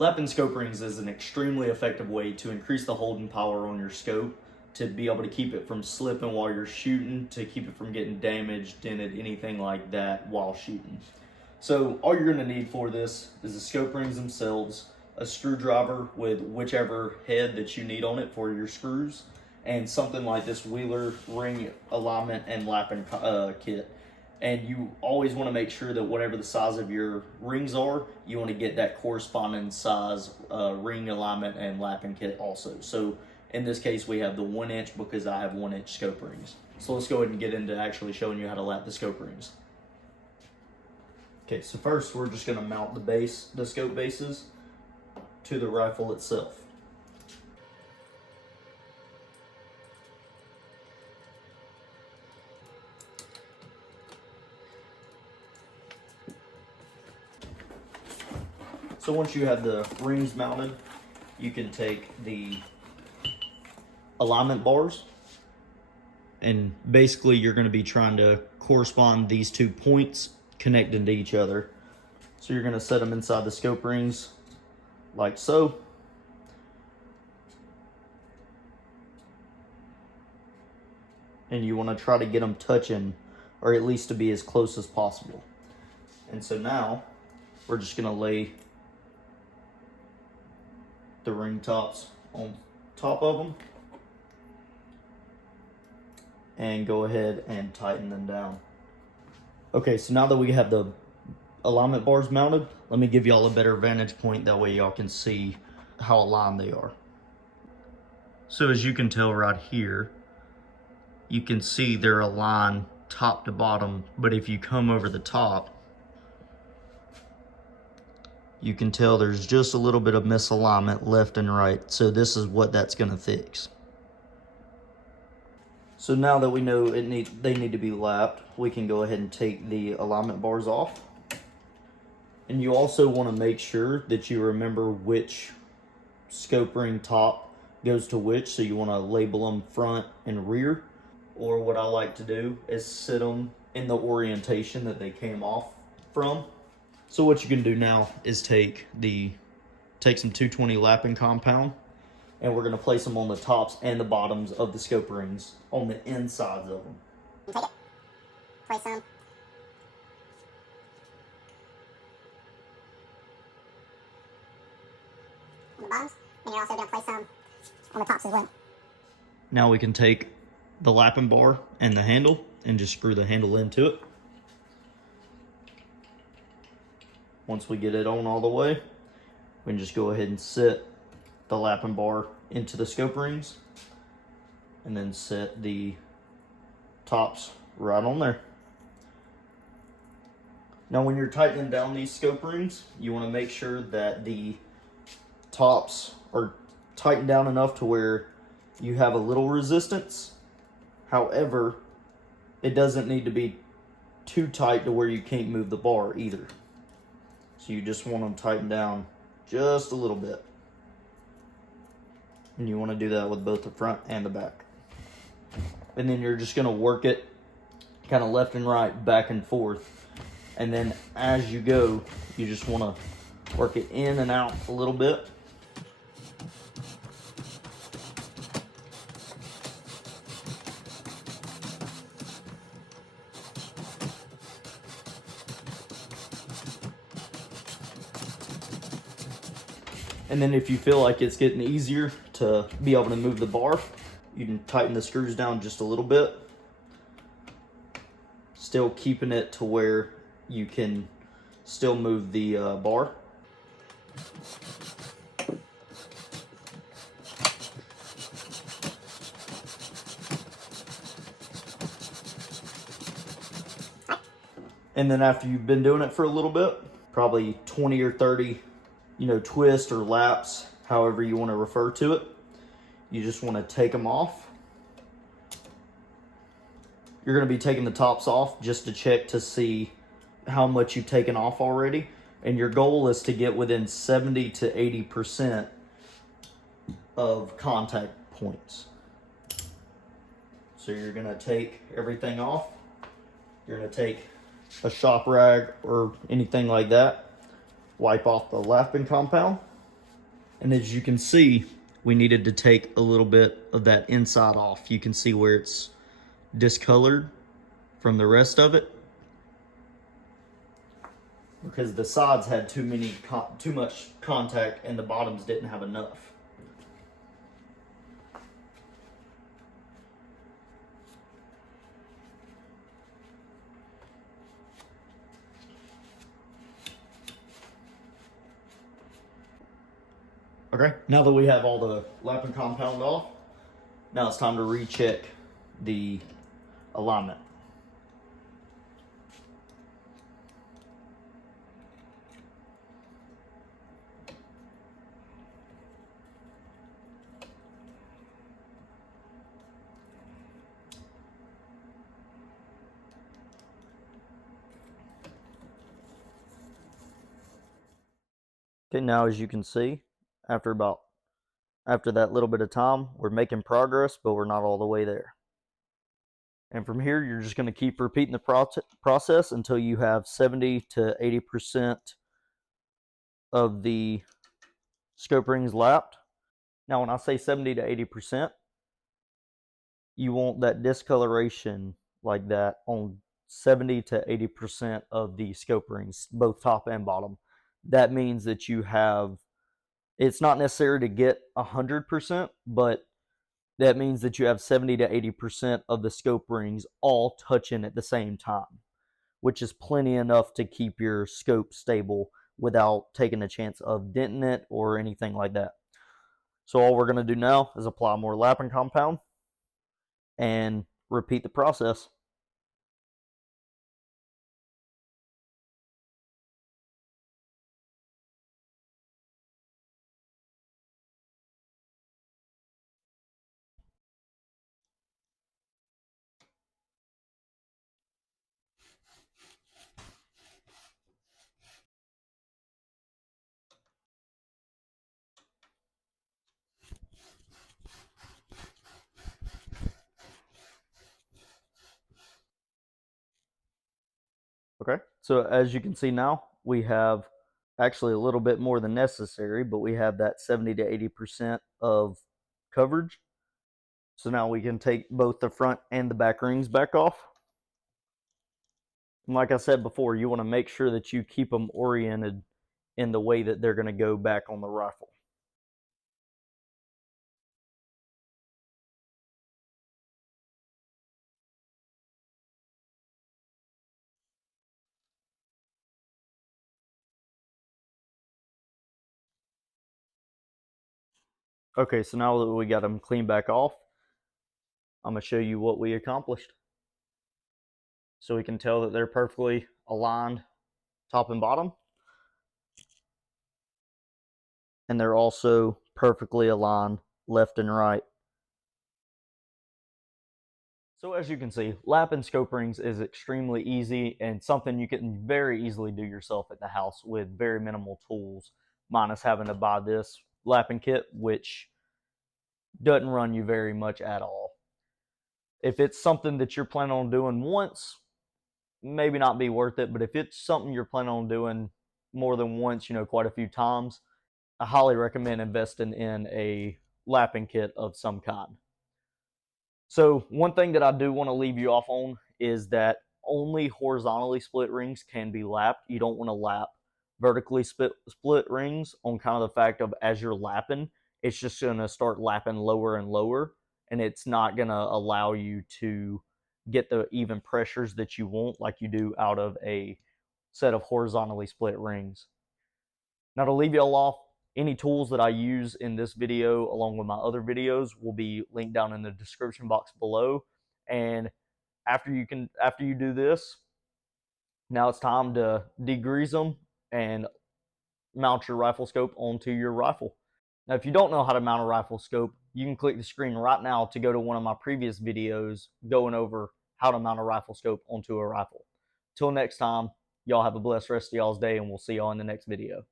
Lapping scope rings is an extremely effective way to increase the holding power on your scope, to be able to keep it from slipping while you're shooting, to keep it from getting damaged, dented, anything like that while shooting. So all you're going to need for this is the scope rings themselves, a screwdriver with whichever head that you need on it for your screws, and something like this Wheeler ring alignment and lapping kit. And you always want to make sure that whatever the size of your rings are, you want to get that corresponding size ring alignment and lapping kit also. So in this case, we have the 1 inch because I have 1 inch scope rings. So let's go ahead and get into actually showing you how to lap the scope rings. Okay, so first we're just going to mount the scope bases to the rifle itself. So once you have the rings mounted, you can take the alignment bars, and basically you're going to be trying to correspond these 2 points connecting to each other. So you're going to set them inside the scope rings like so. And you want to try to get them touching, or at least to be as close as possible. And so now we're just going to lay the ring tops on top of them and go ahead and tighten them down. Okay, so now that we have the alignment bars mounted, let me give y'all a better vantage point, that way y'all can see how aligned they are. So as you can tell right here, you can see they're aligned top to bottom, but if you come over the top, you can tell there's just a little bit of misalignment left and right. So this is what that's going to fix. So now that we know they need to be lapped, we can go ahead and take the alignment bars off. And you also want to make sure that you remember which scope ring top goes to which. So you want to label them front and rear. Or what I like to do is sit them in the orientation that they came off from. So what you can do now is take some 220 lapping compound, and we're going to place them on the tops and the bottoms of the scope rings on the insides of them. Take it, place them on the bottoms, and you're also going to place them on the tops as well. Now we can take the lapping bar and the handle and just screw the handle into it. Once we get it on all the way, we can just go ahead and set the lapping bar into the scope rings and then set the tops right on there. Now when you're tightening down these scope rings, you want to make sure that the tops are tightened down enough to where you have a little resistance. However, it doesn't need to be too tight to where you can't move the bar either. So you just want them tightened down just a little bit. And you want to do that with both the front and the back. And then you're just going to work it kind of left and right, back and forth. And then as you go, you just want to work it in and out a little bit. And then if you feel like it's getting easier to be able to move the bar, you can tighten the screws down just a little bit, still keeping it to where you can still move the bar. And then after you've been doing it for a little bit, probably 20 or 30 twist or laps, however you want to refer to it, you just want to take them off. You're going to be taking the tops off just to check to see how much you've taken off already. And your goal is to get within 70 to 80% of contact points. So you're going to take everything off. You're going to take a shop rag or anything like that. Wipe off the lapping compound. And as you can see, we needed to take a little bit of that inside off. You can see where it's discolored from the rest of it because the sides had too much contact and the bottoms didn't have enough. Okay, now that we have all the lapping compound off, now it's time to recheck the alignment. Okay, now as you can see, after that little bit of time, we're making progress, but we're not all the way there. And from here, you're just going to keep repeating the process until you have 70 to 80% of the scope rings lapped. Now, when I say 70 to 80%, you want that discoloration like that on 70 to 80% of the scope rings, both top and bottom. That means that you have, it's not necessary to get 100%, but that means that you have 70 to 80% of the scope rings all touching at the same time, which is plenty enough to keep your scope stable without taking a chance of denting it or anything like that. So all we're going to do now is apply more lapping compound and repeat the process. Okay, so as you can see now, we have actually a little bit more than necessary, but we have that 70 to 80% of coverage. So now we can take both the front and the back rings back off. And like I said before, you want to make sure that you keep them oriented in the way that they're going to go back on the rifle. Okay, so now that we got them cleaned back off, I'm going to show you what we accomplished. So we can tell that they're perfectly aligned top and bottom. And they're also perfectly aligned left and right. So as you can see, lapping scope rings is extremely easy and something you can very easily do yourself at the house with very minimal tools, minus having to buy this lapping kit, which doesn't run you very much at all. If it's something that you're planning on doing once, maybe not be worth it, but if it's something you're planning on doing more than once, quite a few times, I highly recommend investing in a lapping kit of some kind. So one thing that I do want to leave you off on is that only horizontally split rings can be lapped. You don't want to lap vertically split rings on kind of the fact of as you're lapping, it's just going to start lapping lower and lower, and it's not going to allow you to get the even pressures that you want like you do out of a set of horizontally split rings. Now to leave y'all off, any tools that I use in this video along with my other videos will be linked down in the description box below. And after you do this, now it's time to degrease them and mount your rifle scope onto your rifle. Now if you don't know how to mount a rifle scope, you can click the screen right now to go to one of my previous videos going over how to mount a rifle scope onto a rifle. Till next time, y'all have a blessed rest of y'all's day, and we'll see y'all in the next video.